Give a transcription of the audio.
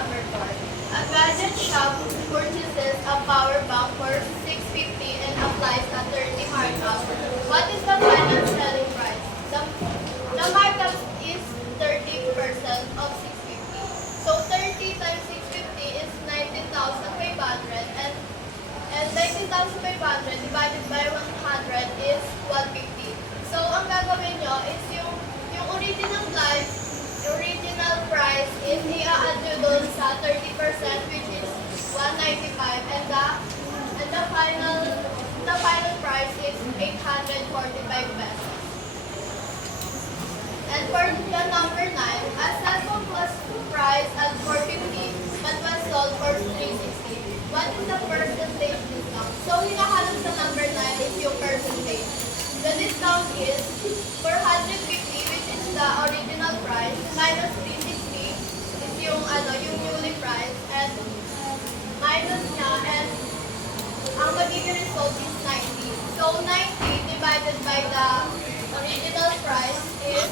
number 4. A gadget shop purchases a power bank for 650 and applies a 30 markup. What is the final selling price? The markup is 30% of 650. So 30 times 650 is 19,500 and 19,500 divided by 100 is 150. So ang gagawin nyo is yung original price is i-add nyo dun sa 30% which is 195 and the final price is 845 pesos. And for the number 9, a cell phone was priced at 450 but was sold for 360. What is the percentage discount? So hinahanap sa number 9 is yung percentage. The discount is 450 which is the original price minus 360 is yung newly priced and minus niya and ang magiging result is 90. So 90 divided by the original price is